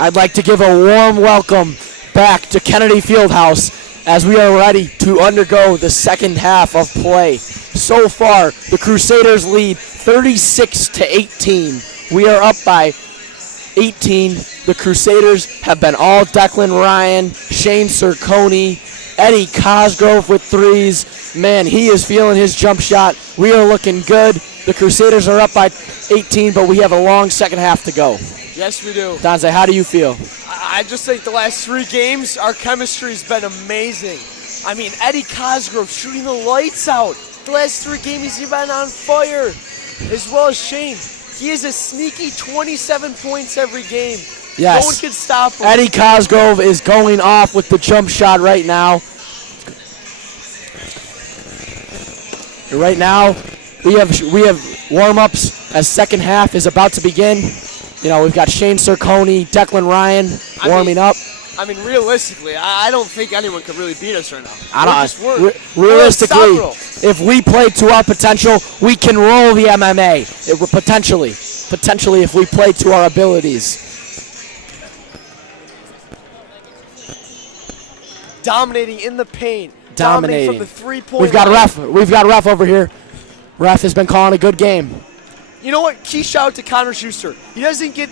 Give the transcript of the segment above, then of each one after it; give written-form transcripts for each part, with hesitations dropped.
I'd like to give a warm welcome back to Kennedy Fieldhouse as we are ready to undergo the second half of play. So far, the Crusaders lead 36-18. We are up by 18. The Crusaders have been all Declan Ryan, Shane Cerconi, Eddie Cosgrove with threes. Man, he is feeling his jump shot. We are looking good. The Crusaders are up by 18, but we have a long second half to go. Yes, we do. Donze, how do you feel? I just think the last 3 games, our chemistry has been amazing. I mean, Eddie Cosgrove shooting the lights out. The last 3 games, he's been on fire, as well as Shane. He has a sneaky 27 points every game. Yes. No one can stop him. Eddie Cosgrove is going off with the jump shot right now. Right now, we have warm-ups as second half is about to begin. You know, we've got Shane Cerconi, Declan Ryan warming up. I mean, realistically, I don't think anyone could really beat us right now. Realistically, if we play to our potential, we can roll the MMA. Potentially, if we play to our abilities. Dominating in the paint. Dominating from the three-point We've got line. ref. We've got ref over here. Ref has been calling a good game. You know what? Key shout out to Connor Schuster. He doesn't get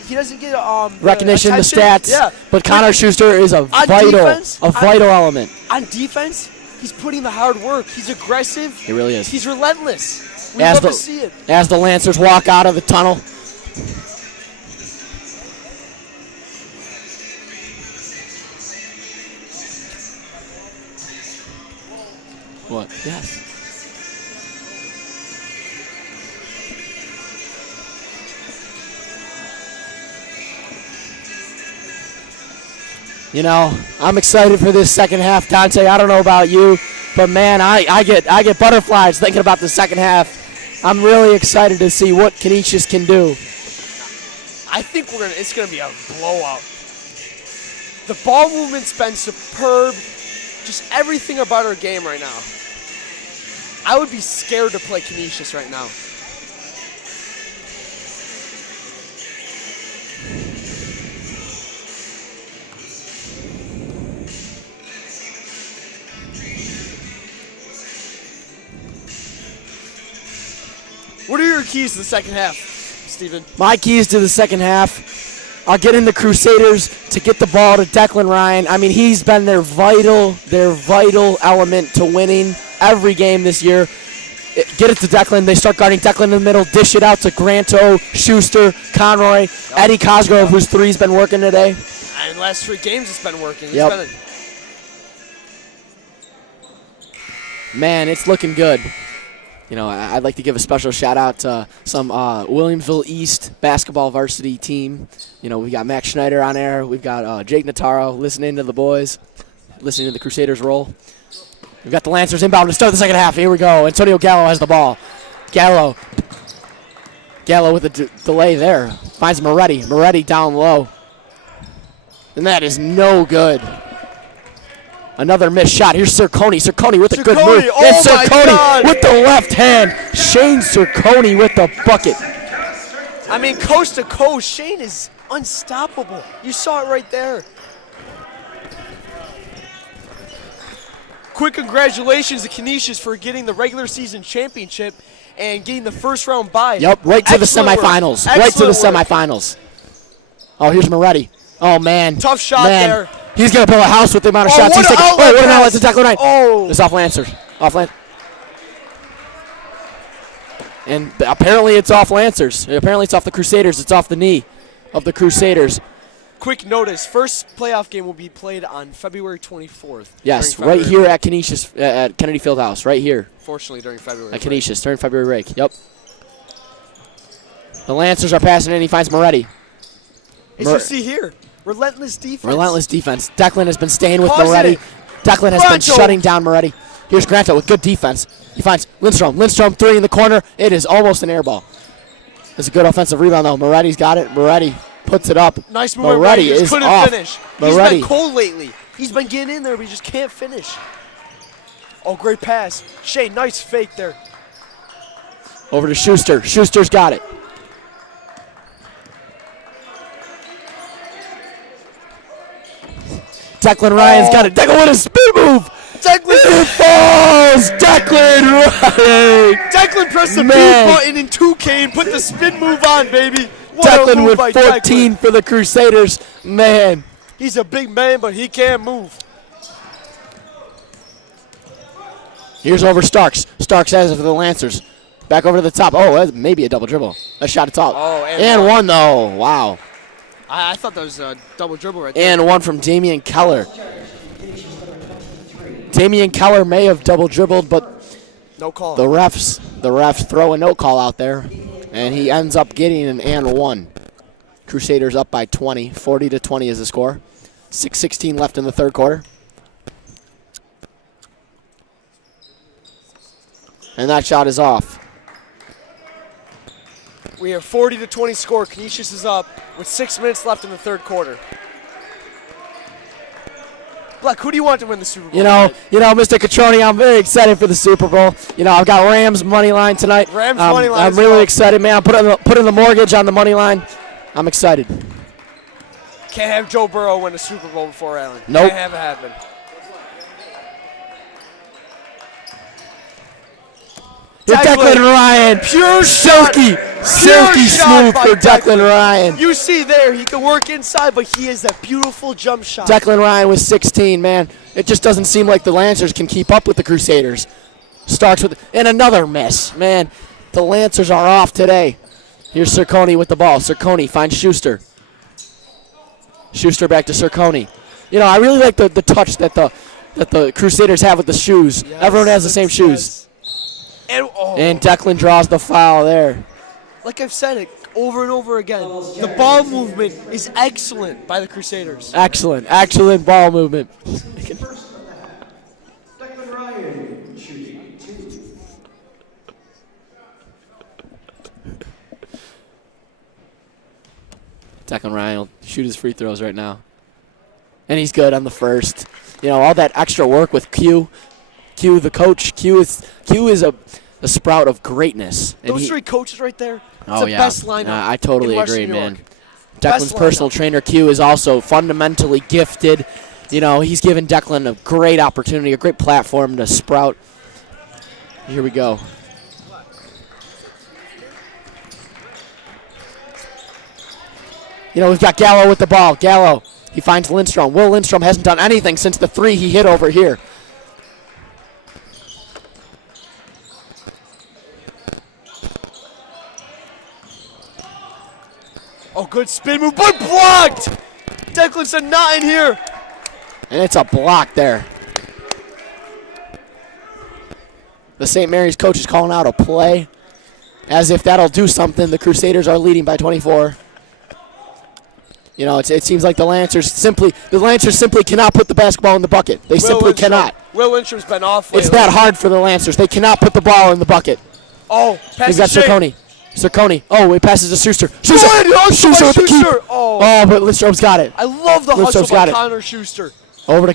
recognition, the stats. Yeah. But Connor Schuster is a vital element. On defense, he's putting the hard work. He's aggressive. He really is. He's relentless. We love to see it. As the Lancers walk out of the tunnel. What? Yes. You know, I'm excited for this second half, Donze. I don't know about you, but man, I get butterflies thinking about the second half. I'm really excited to see what Canisius can do. I think it's gonna be a blowout. The ball movement's been superb. Just everything about our game right now. I would be scared to play Canisius right now. What are your keys to the second half, Steven? My keys to the second half are getting the Crusaders to get the ball to Declan Ryan. I mean, he's been their vital element to winning every game this year. Get it to Declan. They start guarding Declan in the middle. Dish it out to Granto, Schuster, Conroy, Eddie Cosgrove, whose three's been working today. And the last 3 games it's been working. Yep. Man, it's looking good. You know, I'd like to give a special shout-out to some Williamsville East basketball varsity team. You know, we got Max Schneider on air. We've got Jake Notaro listening to the boys, listening to the Crusaders roll. We've got the Lancers inbound to start the second half. Here we go. Antonio Gallo has the ball. Gallo with a delay there. Finds Moretti. Moretti down low. And that is no good. Another missed shot. Here's Cerconi. Cerconi with a good move. Oh and Cerconi with the left hand. Shane Cerconi with the bucket. I mean, coast to coast, Shane is unstoppable. You saw it right there. Quick congratulations to Canisius for getting the regular season championship and getting the first round bye. Yep, right to the semifinals. Right to the semifinals. Oh, here's Moretti. Oh, man. Tough shot there. He's going to build a house with the amount of shots he's taking. Oh, what an outlet to Declan Ryan. Oh. It's off Lancers. And apparently it's off Lancers. Apparently it's off the Crusaders. It's off the knee of the Crusaders. Quick notice, first playoff game will be played on February 24th. Yes, right here at Canisius, at Kennedy Fieldhouse, right here. Fortunately, during February at Canisius, during February break. Yep. The Lancers are passing in. He finds Moretti. As you see here, relentless defense. Relentless defense. Declan has been staying with Moretti. Declan has been shutting down Moretti. Here's Granto with good defense. He finds Lindstrom. Lindstrom, 3 in the corner. It is almost an air ball. It's a good offensive rebound, though. Moretti's got it. Moretti puts it up. Nice move. Moretti is couldn't off. Finish. Moretti. He's been cold lately. He's been getting in there, but he just can't finish. Oh, great pass. Shane, nice fake there. Over to Schuster. Schuster's got it. Declan Ryan's got it. Declan with a spin move. Declan It falls. Declan Ryan. Declan pressed the B Man. button in 2K and put the spin move on, baby. What a Declan move with by 14 Declan. for the Crusaders. Man. He's a big man, but he can't move. Here's over Starks. Starks has it for the Lancers. Back over to the top. Oh, that's maybe a double dribble. A shot at top. Oh, and one, though. Wow. I thought that was a double dribble right there. And one from Damian Keller. Damian Keller may have double dribbled, but No call. the refs throw a no call out there, and he ends up getting an and one. Crusaders up by 20. 40-20 is the score. 6:16 left in the third quarter. And that shot is off. We have 40-20 score. Canisius is up with 6 minutes left in the third quarter. Black, who do you want to win the Super Bowl? You know, Mr. Catroni, I'm very excited for the Super Bowl. You know, I've got Rams money line tonight. Rams money line I'm as really well. excited, man. I'm putting the mortgage on the money line. I'm excited. Can't have Joe Burrow win the Super Bowl before Allen. Nope. Can't have it happen. Declan Ryan, Pure shot. silky shot smooth by for Declan Ryan. You see there, he can work inside, but he has that beautiful jump shot. Declan Ryan with 16, man. It just doesn't seem like the Lancers can keep up with the Crusaders. Starks with, and another miss. Man, the Lancers are off today. Here's Cerconi with the ball. Cerconi finds Schuster. Schuster back to Cerconi. You know, I really like the touch that the Crusaders have with the shoes. Yes, Everyone has the same shoes. And Declan draws the foul there. Like I've said it over and over again, the ball movement is excellent by the Crusaders. Excellent ball movement. Declan Ryan shooting 2. Declan Ryan will shoot his free throws right now. And he's good on the first. You know, all that extra work with Q. Q, the coach. Q is a sprout of greatness. And Those three coaches right there, it's oh, the yeah. best lineup. I totally in Western agree, New York. man. Best Declan's personal lineup. trainer, Q, is also fundamentally gifted. You know, he's given Declan a great opportunity, a great platform to sprout. Here we go. You know, we've got Gallo with the ball. Gallo, he finds Lindstrom. Will Lindstrom hasn't done anything since the three he hit over here. Oh, good spin move, but blocked! Declan said not in here. And it's a block there. The St. Mary's coach is calling out a play. As if that'll do something. The Crusaders are leading by 24. You know, it seems like the Lancers simply cannot put the basketball in the bucket. They simply cannot. Will Lindstrom's been off It's lately. that hard for the Lancers. They cannot put the ball in the bucket. Oh, pass We've got to Shea. Cerconi. Cerconi. Oh, it passes to Schuster. Good Schuster hustle by with the keep. Schuster. Oh. Oh, but Lindstrom's got it. I love the Lindstrom's hustle by got it. Connor Schuster. Over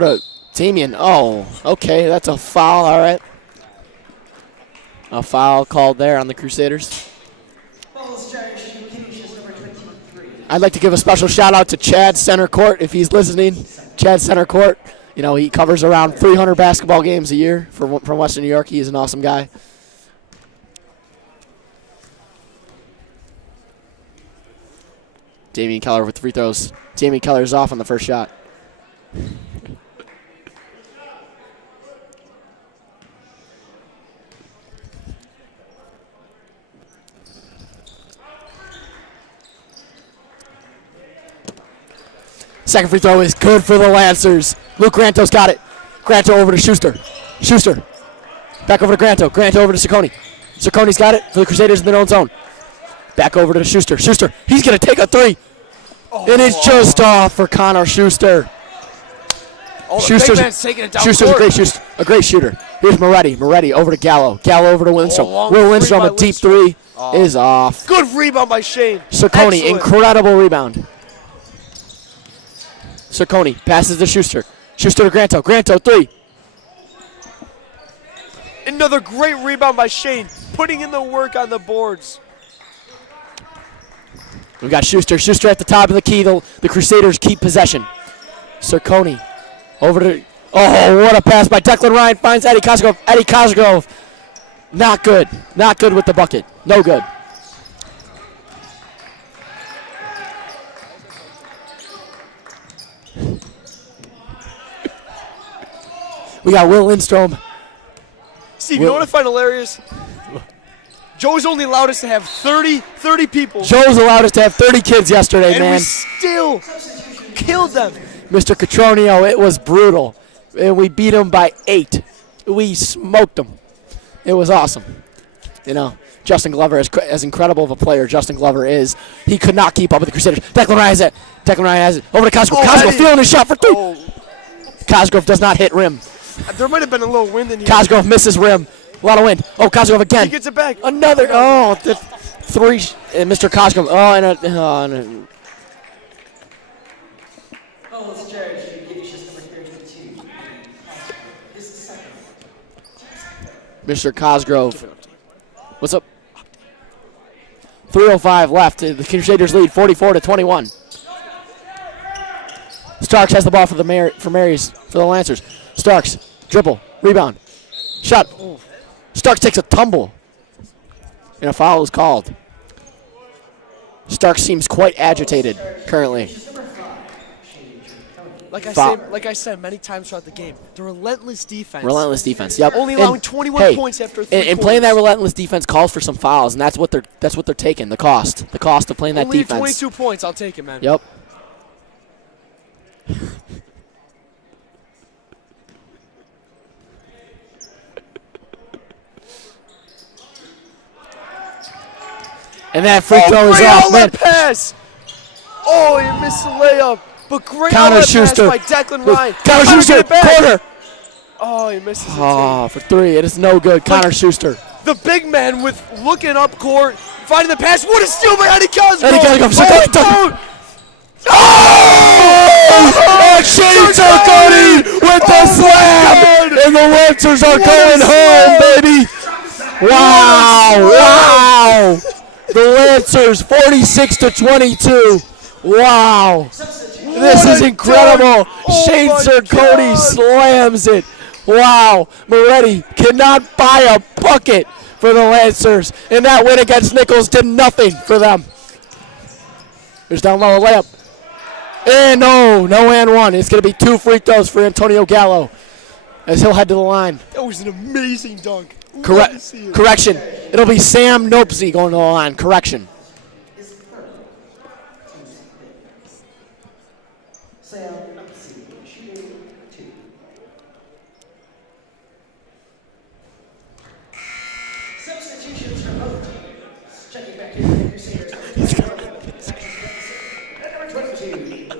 to Damian. Oh, okay. That's a foul. All right. A foul called there on the Crusaders. I'd like to give a special shout out to Chad Center Court if he's listening. Chad Center Court. You know, he covers around 300 basketball games a year from Western New York. He is an awesome guy. Damian Keller with the free throws. Damian Keller's off on the first shot. Second free throw is good for the Lancers. Luke Granto's got it. Granto over to Schuster. Schuster. Back over to Granto. Granto over to Cerconi. Cerconi's got it for the Crusaders in their own zone. Back over to Schuster. Schuster, he's going to take a three. And it's just off for Connor Schuster. Oh, the big man's taking it down Schuster's court. a great shooter. Here's Moretti. Moretti over to Gallo. Gallo over to Lindstrom. long Will three Lindstrom, by a deep Lindstrom. three, is off. Good rebound by Shane. Cerconi, Excellent. incredible rebound. Cerconi passes to Schuster. Schuster to Granto. Granto, three. Another great rebound by Shane, putting in the work on the boards. We've got Schuster. Schuster at the top of the key. The Crusaders keep possession. Cerconi over to, oh, what a pass by Declan Ryan, finds Eddie Cosgrove. Eddie Cosgrove, not good. Not good with the bucket. No good. We got Will Lindstrom. Steve, you know what I find hilarious? Joe's only allowed us to have 30 people. Joe's allowed us to have 30 kids yesterday, and man. we still killed them. Mr. Catronio, it was brutal. And we beat him by 8. We smoked him. It was awesome. You know, Justin Glover, as incredible of a player Justin Glover is, he could not keep up with the Crusaders. Declan Ryan has it. Declan Ryan has it. Over to Cosgrove. Cosgrove feeling his shot for 3. Oh, Cosgrove does not hit rim. there might have been a little wind in here. Cosgrove misses rim. A lot of wind. Oh, Cosgrove again. He gets it back. Another. Oh, the 3. Mr. Cosgrove. Oh, and a. Fouls charged to Canisius number 32. This is second. Mr. Cosgrove. What's up? 3:05 left. The Crusaders lead 44-21. Starks has the ball for the Marys, for the Lancers. Starks, dribble, rebound, shot. Starks takes a tumble, and a foul is called. Starks seems quite agitated currently. Like I said many times throughout the game, the relentless defense. Relentless defense. Yep. Only allowing 21 points after 3 and playing that relentless defense calls for some fouls, and that's what they're taking. The cost of playing that only defense. 22 points. I'll take it, man. Yep. And that free throw is off, man. Pass. Oh, he missed the layup. But great Connor pass Schuster by Declan Ryan. Connor Schuster, corner. Oh, he misses it. Oh, for 3. It is no good. Connor Schuster. The big man with looking up court, finding the pass. What a steal by Eddie Cosgrove. Eddie Cosgrove. Oh! And Shane Cerconi with the slam. And the Lancers are going home, baby. Wow. The Lancers 46-22. Wow. This is incredible. Shane Cerconi slams it. Wow. Moretti cannot buy a bucket for the Lancers. And that win against Nichols did nothing for them. There's down low layup. And no and 1. It's going to be 2 free throws for Antonio Gallo as he'll head to the line. That was an amazing dunk. Correction. It'll be Sam Nopesy going to the line. Correction. Sam, shooting 2. Substitutions for both teams. Checking back in the Crusaders. Number 22.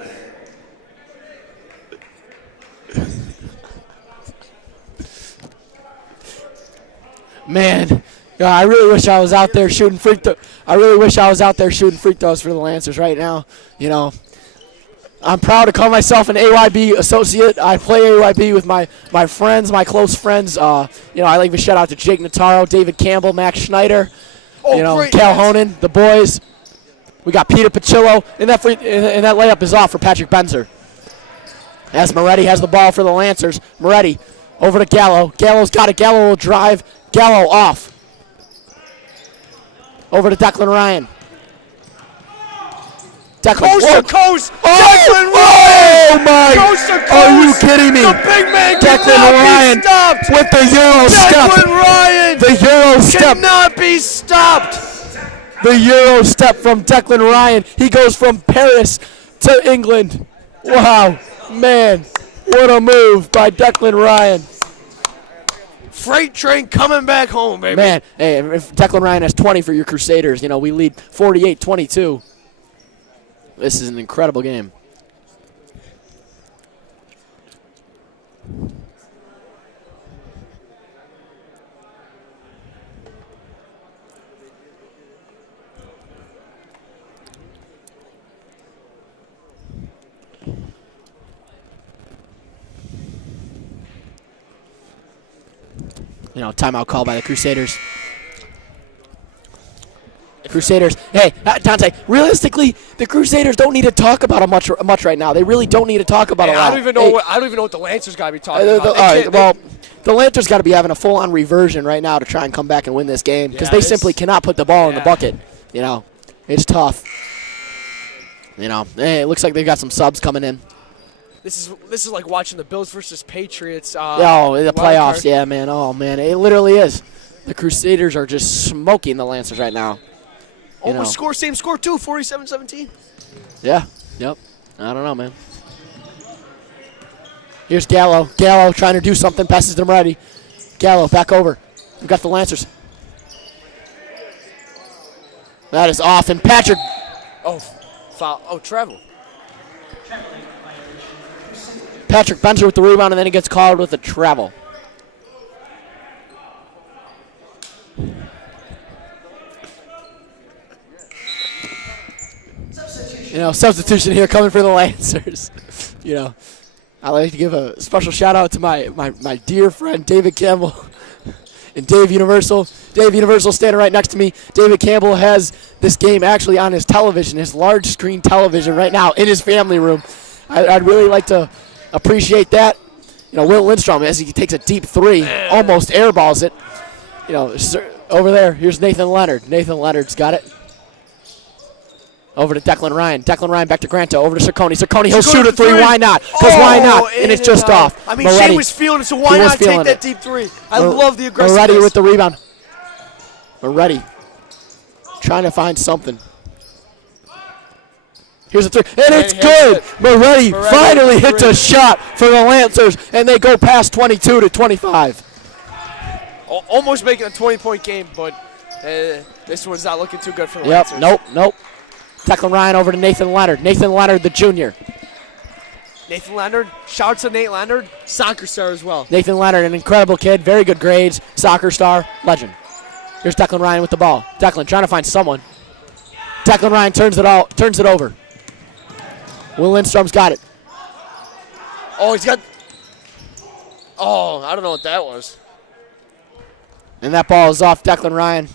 Man, I really wish I was out there shooting free throws. I really wish I was out there shooting free throws for the Lancers right now. You know, I'm proud to call myself an AYB associate. I play AYB with my friends, my close friends. You know, I like to shout out to Jake Notaro, David Campbell, Max Schneider, Cal Honan, the boys. We got Peter Pacillo, and that layup is off for Patrick Benzer. As Moretti has the ball for the Lancers. Moretti over to Gallo. Gallo's got it. Gallo will drive. Gallo off. Over to Declan Ryan. Declan. Coast to coast. Oh, Declan Ryan. Oh my! Coast to coast. Are you kidding me? The big man Declan Ryan be stopped. with the Euro step. Declan Ryan The Euro step. cannot be stopped. The Euro step from Declan Ryan. He goes from Paris to England. Wow, man, what a move by Declan Ryan. Freight train coming back home, baby. Man, hey, if Declan Ryan has 20 for your Crusaders, you know, we lead 48-22. This is an incredible game. You know, timeout call by the Crusaders. Crusaders. Hey, Dante, realistically, the Crusaders don't need to talk about it much right now. They really don't need to talk about it a lot. I don't even know what the Lancers got to be talking about. All right, well, the Lancers got to be having a full-on reversion right now to try and come back and win this game because they simply cannot put the ball in the bucket. You know, it's tough. You know, it looks like they've got some subs coming in. This is like watching the Bills versus Patriots. The playoffs, yeah, man. Oh, man, it literally is. The Crusaders are just smoking the Lancers right now. Almost same score too, 47-17. Yeah, yep. I don't know, man. Here's Gallo. Gallo trying to do something, passes to Moretti. Gallo back over. We've got the Lancers. That is off, and Patrick. Oh, foul. Oh, travel. Patrick Benzer with the rebound, and then he gets called with a travel. You know, substitution here coming for the Lancers. You know, I'd like to give a special shout out to my dear friend David Campbell and Dave Universal. Dave Universal standing right next to me. David Campbell has this game actually on his television, his large screen television right now in his family room. I'd really like to appreciate that. You know, Will Lindstrom, as he takes a deep three, almost airballs it. You know, over there, here's Nathan Leonard. Nathan Leonard's got it. Over to Declan Ryan. Declan Ryan back to Granto. Over to Ciccone. Ciccone, he'll shoot a three. Why not? Because why not? And it's just off. I mean, Shane was feeling it, so why not take that deep three? I love the aggressiveness. Moretti with the rebound. Moretti trying to find something. Here's a three. And it's good. Moretti finally hits a shot for the Lancers, and they go past 22-25. Almost making a 20-point game, but this one's not looking too good for the Lancers. Nope. Declan Ryan over to Nathan Leonard. Nathan Leonard, the junior. Nathan Leonard, shout out to Nate Leonard, soccer star as well. Nathan Leonard, an incredible kid, very good grades, soccer star, legend. Here's Declan Ryan with the ball. Declan trying to find someone. Declan Ryan turns it over. Will Lindstrom's got it. Oh, he's got. Oh, I don't know what that was. And that ball is off Declan Ryan.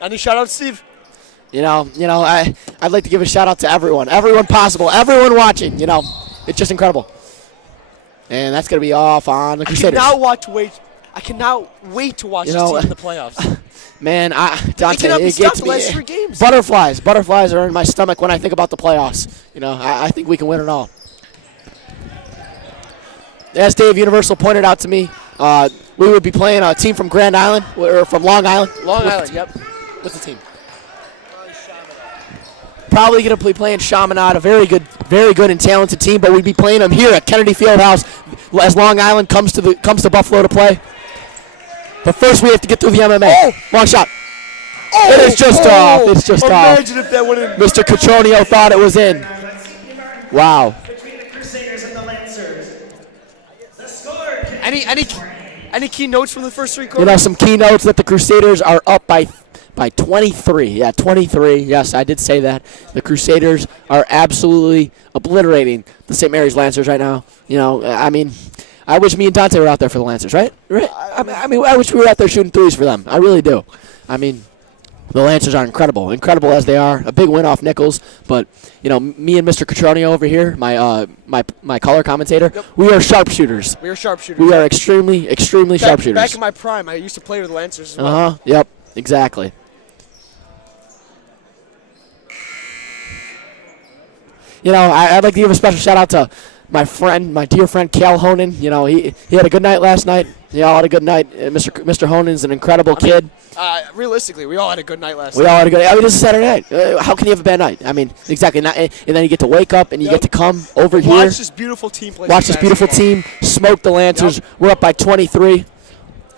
Any shout out, Steve? You know, I'd like to give a shout out to everyone possible, everyone watching. You know, it's just incredible. And that's gonna be off on the Crusaders. I cannot wait to watch this team in the playoffs. Man, Dante, it gets me. Last 3 games. Butterflies are in my stomach when I think about the playoffs. You know, I think we can win it all. As Dave Universal pointed out to me, we would be playing a team from Grand Island or from Long Island. Long Island, yep. What's the team? Probably going to be playing Chaminade, a very good and talented team, but we'd be playing them here at Kennedy Fieldhouse as Long Island comes to Buffalo to play. But first we have to get through the MMA. Oh! Long shot. Oh! It is just off. It's just off. Imagine if that went in. Mr. Cotronio thought it was in. Wow. Between the Crusaders and the Lancers. The score. Any key notes from the first 3 quarters? You know, some key notes that the Crusaders are up by 23. Yeah, 23. Yes, I did say that. The Crusaders are absolutely obliterating the St. Mary's Lancers right now. You know, I mean, I wish me and Dante were out there for the Lancers, right? I mean, I wish we were out there shooting threes for them. I really do. I mean, the Lancers are incredible as they are. A big win off Nichols, but you know, me and Mr. Cotronio over here, my color commentator, we are sharpshooters. We are sharpshooters. We are extremely sharpshooters. Back in my prime, I used to play with the Lancers as well. Yep. Exactly. You know, I'd like to give a special shout out to my dear friend Cal Honan. You know, he had a good night last night. They all had a good night. Mr. Honan's an incredible kid. Realistically, we all had a good night last night. We all had a good night. I mean, this is Saturday night. How can you have a bad night? I mean, exactly. And then you get to wake up and you get to come over here. Watch this beautiful team play. Watch this beautiful team smoke the Lancers. Yep. We're up by 23.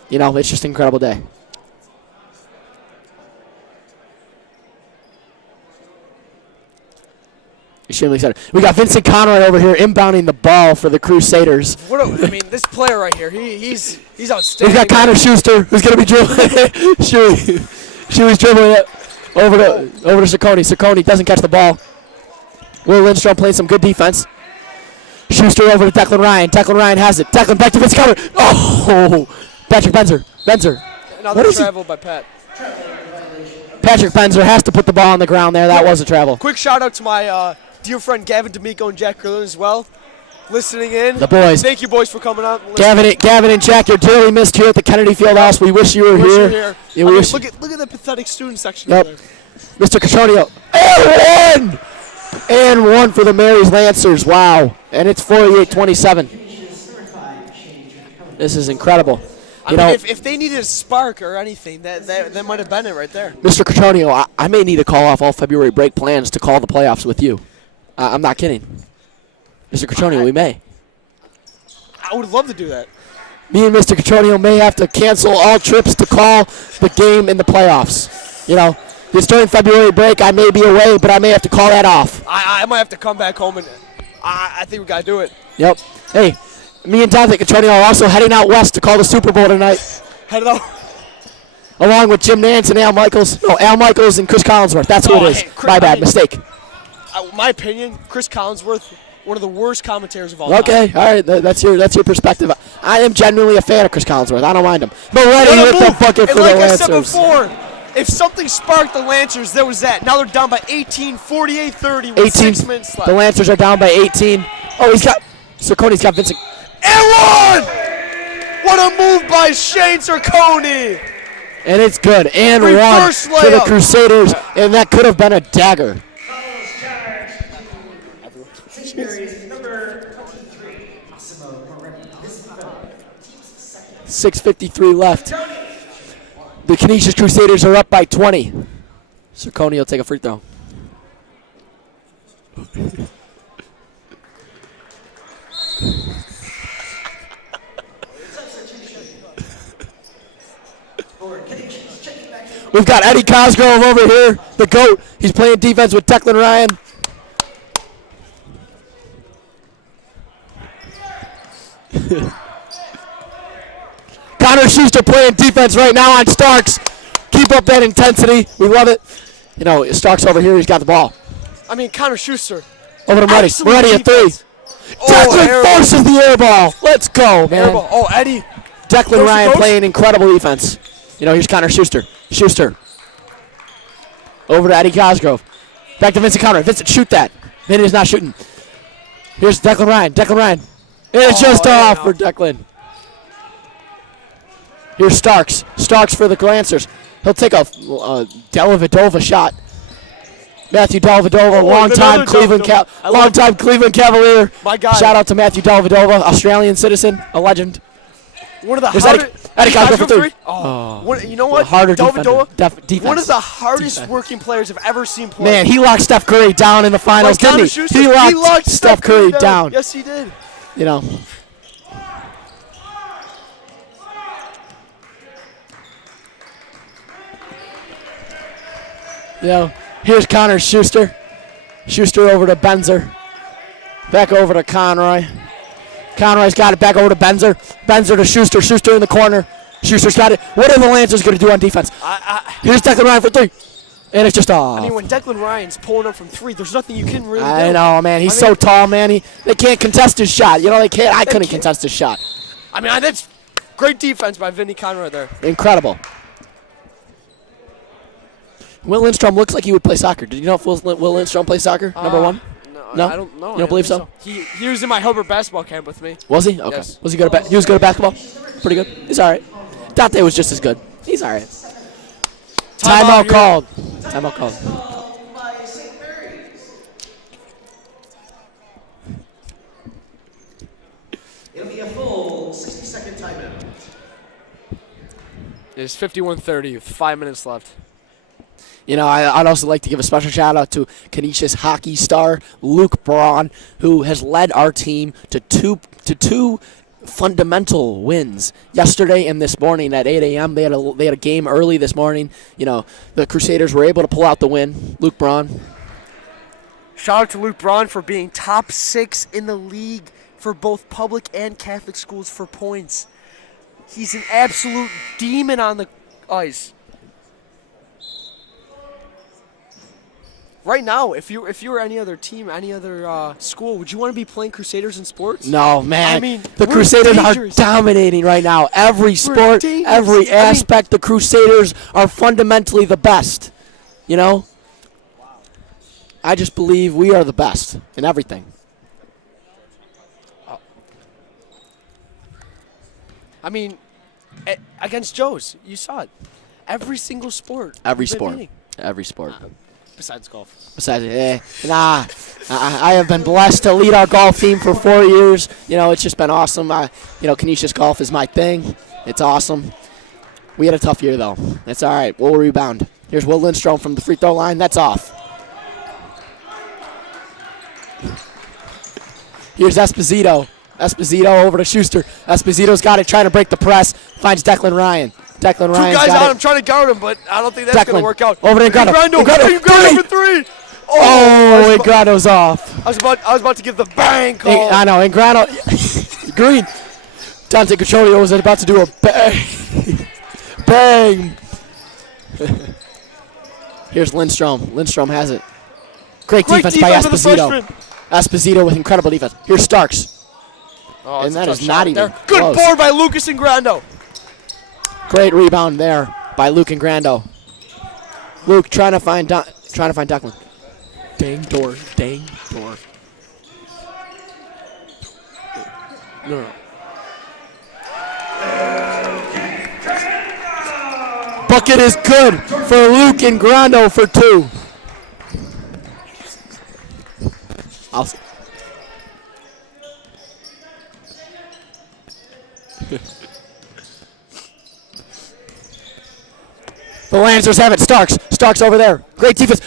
You know, it's just an incredible day. Extremely excited. We got Vincent Conroy over here inbounding the ball for the Crusaders. This player right here, he's outstanding. We've got Connor Schuster, who's going to be dribbling. Shuey's dribbling it over to Ciccone. Ciccone doesn't catch the ball. Will Lindstrom playing some good defense. Schuster over to Declan Ryan. Declan Ryan has it. Declan back to Vince counter. Oh! Patrick Benzer. Another travel by Pat. Patrick Benzer has to put the ball on the ground there. That was a travel. Quick shout out to my dear friend Gavin D'Amico and Jack Curlin as well. Listening in. The boys. Thank you, boys, for coming out. Gavin and Jack, you're dearly missed here at the Kennedy Fieldhouse. We wish you were here. Yeah, look at the pathetic student section. Yep. There. Mr. Castronio. And one! And one for the Marys Lancers. Wow. And it's 48-27. This is incredible. You know, if they needed a spark or anything, that might have been it right there. Mr. Castronio, I may need to call off all February break plans to call the playoffs with you. I'm not kidding. Mr. Castronio, we may. I would love to do that. Me and Mr. Castronio may have to cancel all trips to call the game in the playoffs. You know, it's during February break. I may be away, but I may have to call that off. I might have to come back home, and I think we got to do it. Yep. Hey, me and Dante Castronio are also heading out west to call the Super Bowl tonight. Headed out. Along with Jim Nance and Al Michaels. No, Al Michaels and Chris Collinsworth. That's who it is. My bad. Mistake. My opinion, Chris Collinsworth, one of the worst commentators of all time. Okay, all right, that's your perspective. I am genuinely a fan of Chris Collinsworth. I don't mind him. But ready with the bucket for the Lancers. Like I said before, if something sparked the Lancers, there was that. Now they're down by 18, 48-30 with 6 minutes left. The Lancers are down by 18. Oh, Circoni's got Vincent. And one! What a move by Shane Circoni! And it's good. And Reverse one for the layup. Crusaders, and that could have been a dagger. 6:53 left. The Canisius Crusaders are up by 20. Circoni will take a free throw. We've got Eddie Cosgrove over here, the GOAT. He's playing defense with Declan Ryan. Connor Schuster playing defense right now on Starks. Keep up that intensity. We love it. You know, Starks over here, he's got the ball. I mean, Connor Schuster. Over to Muddy. Muddy at three. Declan forces the air ball. Let's go, man. Oh, Eddie. Declan Ryan playing incredible defense. You know, here's Connor Schuster. Over to Eddie Cosgrove. Back to Vincent Connor. Vincent, shoot that. Vinny's not shooting. Here's Declan Ryan. It's just off for Declan. Here's Starks. Starks for the Lancers. He'll take a Dellavedova shot. Matthew Dellavedova, long-time Cleveland Cavalier. My God. Shout out to Matthew Dellavedova, Australian citizen, a legend. One of the hardest. Eddie Cosgrove for three. You know what? Harder Dellavedova, defense. one of the hardest working players I've ever seen play. Man, he locked Steph Curry down in the finals, didn't he? He locked Steph Curry down. Yes, he did. You know. Here's Connor Schuster. Schuster over to Benzer. Back over to Conroy. Conroy's got it back over to Benzer. Benzer to Schuster. Schuster in the corner. Schuster's got it. What are the Lancers going to do on defense? Here's Declan Ryan for three. And it's just off. I mean, when Declan Ryan's pulling up from three, there's nothing you can really do. I know, man. He's so tall, man. They can't contest his shot. You know, they can't. I couldn't contest his shot. I mean, that's great defense by Vinny Conroy there. Incredible. Will Lindstrom looks like he would play soccer. Did you know if Will Lindstrom plays soccer? Number one? No? I don't know. You don't believe so? He was in my Hubbard basketball camp with me. Was he? Okay. Yes. Was he good at he was good at basketball? Pretty good. He's all right. Dante was just as good. He's all right. Timeout called. Timeout called. It'll be a full 60-second timeout. It's 51-30 with 5 minutes left. You know, I'd also like to give a special shout out to Canisius hockey star Luke Braun, who has led our team to two fundamental wins yesterday and this morning at 8 a.m. They had a game early this morning. You know, the Crusaders were able to pull out the win. Luke Braun. Shout out to Luke Braun for being top 6 in the league for both public and Catholic schools for points. He's an absolute demon on the ice. Right now, if you were any other team, any other school, would you want to be playing Crusaders in sports? No, man. I mean, the we're Crusaders dangerous. are dominating right now. Every sport, dangerous. every aspect, the Crusaders are fundamentally the best. You know? I just believe we are the best in everything. I mean, against Joe's, you saw it. Every single sport. Every we've been sport. beating. Every sport. Besides golf. Besides, I have been blessed to lead our golf team for 4 years. You know, it's just been awesome. Canisius golf is my thing. It's awesome. We had a tough year, though. It's all right. We'll rebound. Here's Will Lindstrom from the free throw line. That's off. Here's Esposito. Esposito over to Schuster. Esposito's got it, trying to break the press. Finds Declan Ryan. Declan Ryan. Two guys on him trying to guard him, but I don't think that's going to work out. Over to Ingrando. Ingrando for three. Oh, Ingrando's off. I was about to give the bang call. I know. Ingrando. Green. Dante Cacciolio was about to do a bang. Bang. Here's Lindstrom. Lindstrom has it. Great defense by Esposito. Esposito with incredible defense. Here's Starks. Oh, and that is not even good close. board by Lucas Ingrando. Great rebound there by Luke Ingrando. Luke trying to find Declan. Dang door. No. Bucket is good for Luke Ingrando for 2. The Lancers have it. Starks over there. Great defense.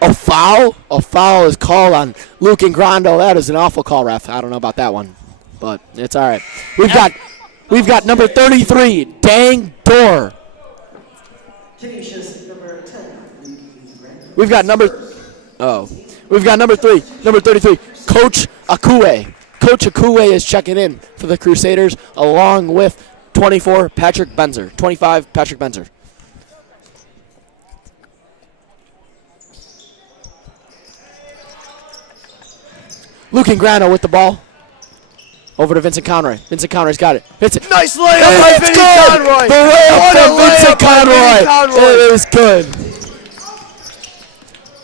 A foul? A foul is called on Luke Ingrando. That is an awful call, ref. I don't know about that one, but it's all right. We've got number 33, Dang Door. Canisius, number 10. We've got number 3, number 33, Coach Akue. Coach Akue is checking in for the Crusaders, along with 24, Patrick Benzer. 25, Patrick Benzer. Luke Ingrando with the ball. Over to Vincent Conroy. Vincent Conroy's got it. Vincent. Nice layup by Vinny Conroy. The layup from Vincent Conroy. It is good.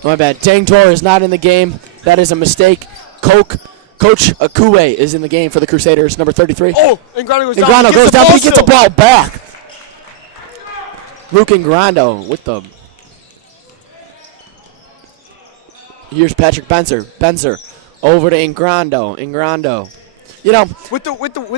My bad. Dang Tor is not in the game. That is a mistake. Coach Akue is in the game for the Crusaders, number 33. Oh, Ingrando goes down. Ingrando goes down, but he gets the ball back. Luke Ingrando with the. Here's Patrick Benzer. Benzer over to Ingrando. Ingrando. You know, with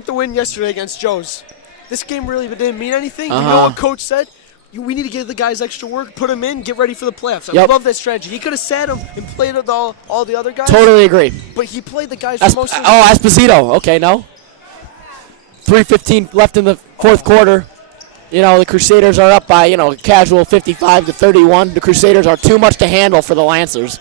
the win yesterday against Joe's, this game really didn't mean anything. You know what Coach said? We need to give the guys extra work, put them in, get ready for the playoffs. I love that strategy. He could have sat him and played with all the other guys. Totally agree. But he played the guys for most of the Esposito. Okay, no. 3:15 left in the fourth quarter. You know, the Crusaders are up by, a casual 55-31. The Crusaders are too much to handle for the Lancers.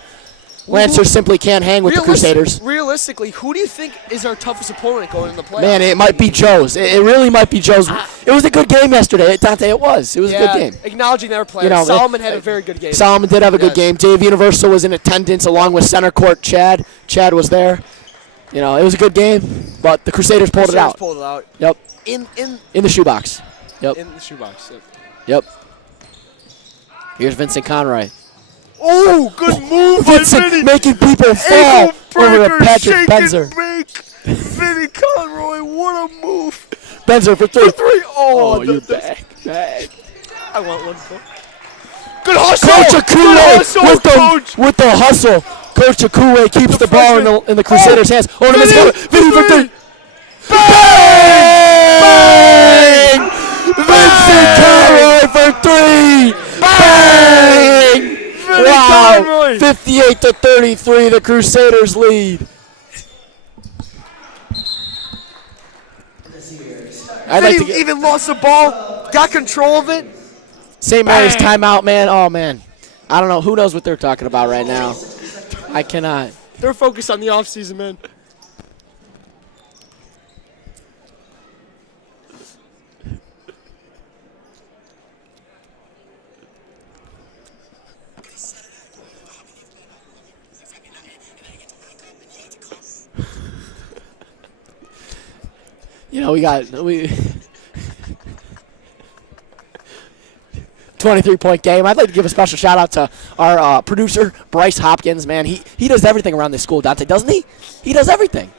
Lancers simply can't hang with the Crusaders. Realistically, who do you think is our toughest opponent going in the playoffs? Man, it might be Joe's. It really might be Joe's. It was a good game yesterday, Dante. It was. It was a good game. Acknowledging their players. Solomon had a very good game. Solomon did have a good game. Dave Universal was in attendance along with center court Chad. Chad was there. It was a good game, but the Crusaders pulled it out. Yep. In the shoebox. Yep. In the shoebox. Yep. Here's Vincent Conroy. Oh, good move by Vinny. Making people fall over to Patrick Benzer. Vinny Conroy, what a move. Benzer for 3. Oh, you're back. I want one more. Good hustle. Coach Akue with the hustle. Coach Akue keeps the ball in the Crusaders' hands. Oh, no, Vinny for 3. Bang! Vincent Conroy for 3. Bang! Wow, 58-33, the Crusaders lead. Even lost the ball, got control of it. St. Mary's timeout, man. Oh, man. I don't know. Who knows what they're talking about right now? I cannot. They're focused on the offseason, man. You know, we 23-point game. I'd like to give a special shout out to our producer, Bryce Hopkins. Man, he does everything around this school, Dante, doesn't he? He does everything.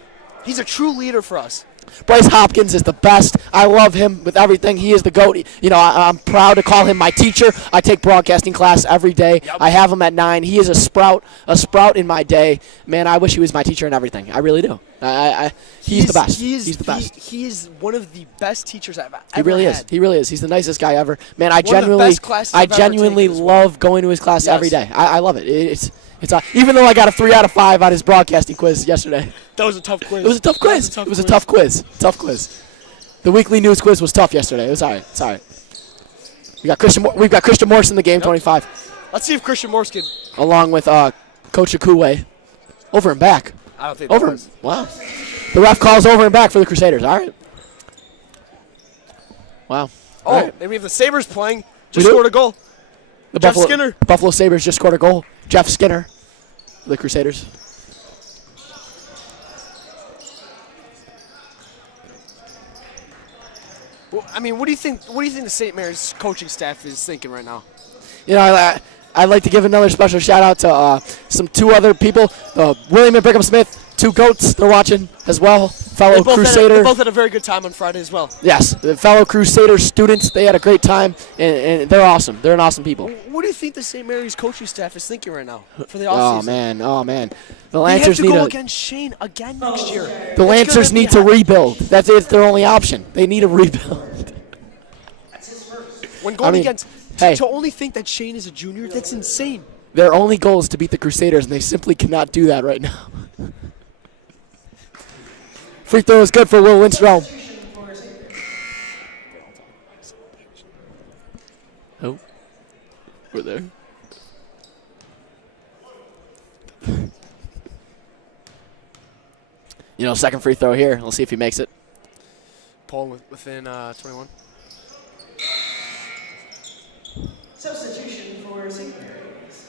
He's a true leader for us. Bryce Hopkins is the best. I love him with everything. He is the GOAT. You know, I'm proud to call him my teacher. I take broadcasting class every day. Yep. I have him at 9. He is a sprout in my day. Man, I wish he was my teacher in everything. I really do. He's the best. He's the best. He is one of the best teachers I've ever He really had. is. He really is. He's the nicest guy ever. Man, I One of the best classes I've ever genuinely taken as well. love going to his class Yes. every day. I love it. It's even though I got a 3 out of 5 on his broadcasting quiz yesterday. That was a tough quiz. It was a tough quiz. It was a tough quiz. Tough quiz. The weekly news quiz was tough yesterday. It was all right. It's all right. We've got Christian Morse in the game, 25, Let's see if Christian Morse can. along with Coach Akue. Over and back. I don't think Over. that was. Wow. The ref calls over and back for the Crusaders. All right. Wow. Oh, All right. and we have the Sabres playing. We Just do? scored a goal. The Jeff Skinner. Buffalo Sabres just scored a goal. Jeff Skinner, the Crusaders. Well, I mean, what do you think? What do you think the St. Mary's coaching staff is thinking right now? You know, I'd like to give another special shout out to two other people. William and Brigham Smith, 2 GOATs. They're watching as well. Fellow Crusader. They both had a very good time on Friday as well. Yes, the fellow Crusader students. They had a great time, and they're awesome. They're an awesome people. What do you think the St. Mary's coaching staff is thinking right now for the Oh offseason? man. The They have Lancers to need go to. against Shane again next year. The Lancers need to rebuild. That's it. Their only option. They need a rebuild. When going against, hey. to only think that Shane is a junior, that's insane. Their only goal is to beat the Crusaders, and they simply cannot do that right now. Free throw is good for Will Lindstrom. Oh, we're there. You know, second free throw here. We'll see if he makes it. Paul within 21. Substitution for St. Mary's.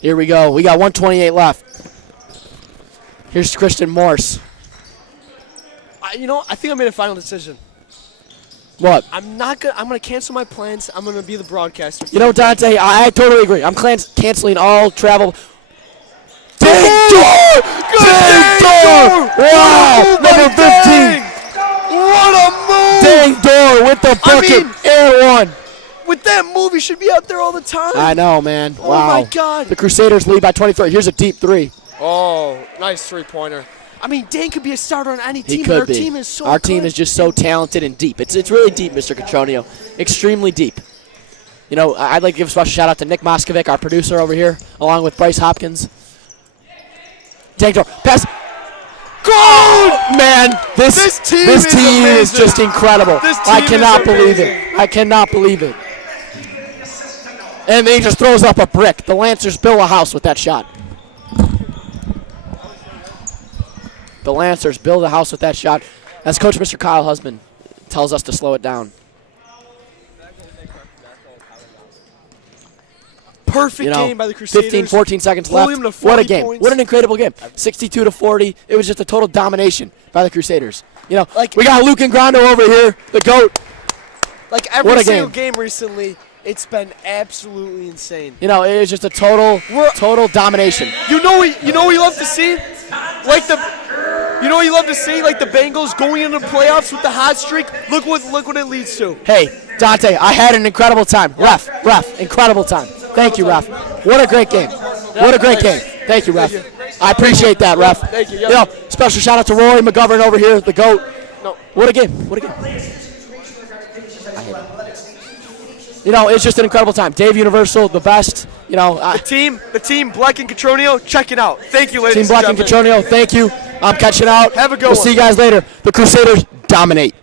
Here we go. We got 1:28 left. Here's Christian Morse. I think I made a final decision. What? I'm gonna cancel my plans. I'm gonna be the broadcaster. You know, Dante, I totally agree. I'm canceling all travel. Dang door! Wow! Number 15. What a move! Dang door with the bucket. Air one. With that move, he should be out there all the time. I know, man. Oh Wow. my God. The Crusaders lead by 23. Here's a deep 3. Oh, nice 3-pointer. I mean, Dan could be a starter on any team. He but could our be. team is so Our team good. is just so talented and deep. It's really deep, Mr. Cotronio. Extremely deep. You know, I'd like to give a special shout out to Nick Moskovic, our producer over here, along with Bryce Hopkins. Dang door. Pass. Goal! Man, this team is amazing. just incredible. This I team cannot is believe amazing. it. I cannot believe it. And then he just throws up a brick. The Lancers build a house with that shot. The Lancers build a house with that shot. As Coach Mr. Kyle Husband tells us to slow it down. Perfect game by the Crusaders. 15, 14 seconds Pulling left. him to What 40 a game. points. What an incredible game. 62-40. It was just a total domination by the Crusaders. You know, Like- we got Luke Ingrando over here, the GOAT. Like What every a single game. game recently, it's been absolutely insane. You know, it was just a total domination. You know what you love to see? Like the Bengals going into the playoffs with the hot streak. Look what it leads to. Hey, Dante, I had an incredible time. Ref, incredible time. Thank you, Ref. What a great game. What a great game. Thank you, Ref. I appreciate that, Ref. Thank you. You know, special shout out to Rory McGovern over here, the GOAT. No. What a game. What a game. You know, it's just an incredible time. Dave Universal, the best. You know, The team, Black and Cotronio, check it out. Thank you, ladies Team Black and gentlemen. Cotronio, thank you. I'm catching out. Have a good We'll one. see you guys later. The Crusaders dominate.